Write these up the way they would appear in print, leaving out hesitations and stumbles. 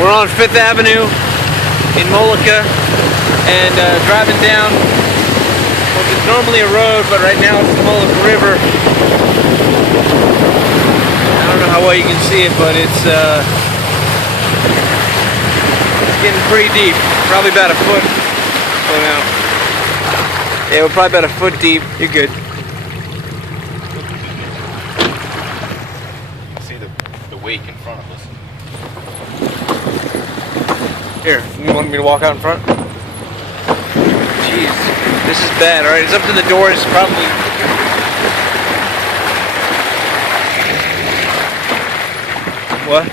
We're on 5th Avenue in Moloka and driving down what is normally a road, but right now it's the Moloka River. I don't know how well you can see it, but it's getting pretty deep. Probably about a foot. Slow down. Yeah, we're probably about a foot deep. You're good. See the wake in front of us. Here, you want me to walk out in front? Jeez, this is bad. Alright, it's up to the doors, probably. What?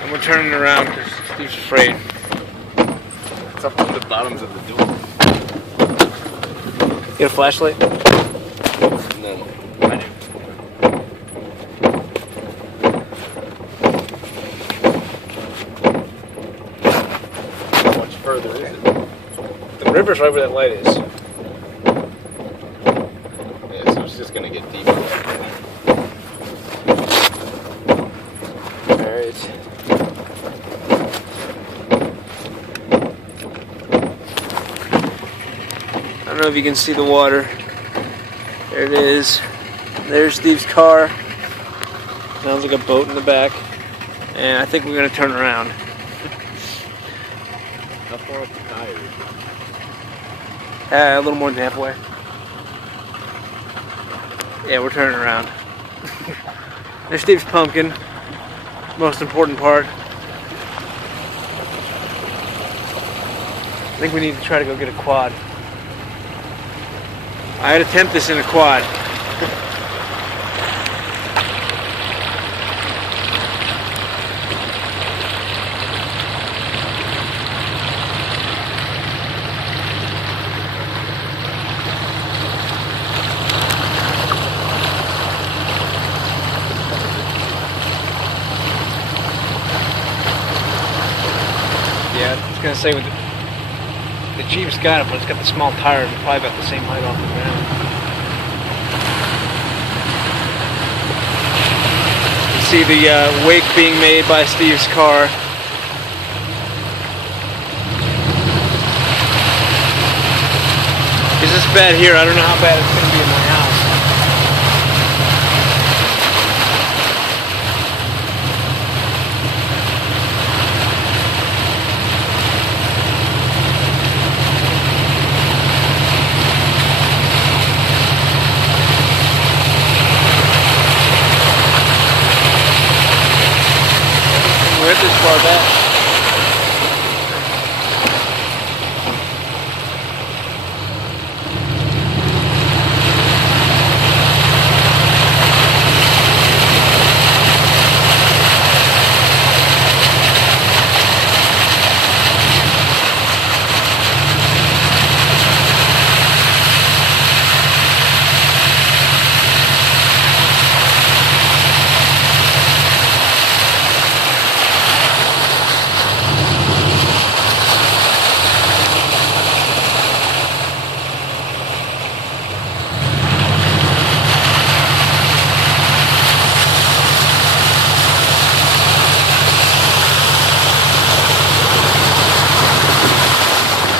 And we're turning around because Steve's afraid. It's up to the bottoms of the door. You got a flashlight? No, I do. How much further is it? The river's right where that light is. Yeah, so it's just gonna get deeper. Alright. I don't know if you can see the water. There it is. There's Steve's car. Sounds like a boat in the back. And I think we're going to turn around. How far up the tire is it? A little more than halfway. Yeah, we're turning around. There's Steve's pumpkin. Most important part. I think we need to try to go get a quad. I'd attempt this in a quad. Yeah, I was gonna say with the Jeep's got it, but it's got the small tire, it's probably about the same height off the ground. You see the wake being made by Steve's car. Is this bad here? I don't know how bad it's going to be in my house. We're this far back.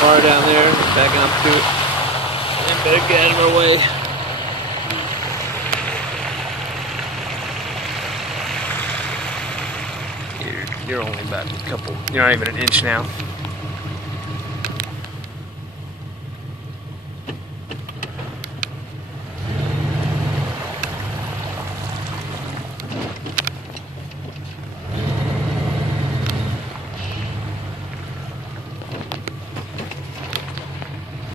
Car down there, backing up to it. And better get out of our way. You're only about a couple, you're not even an inch now.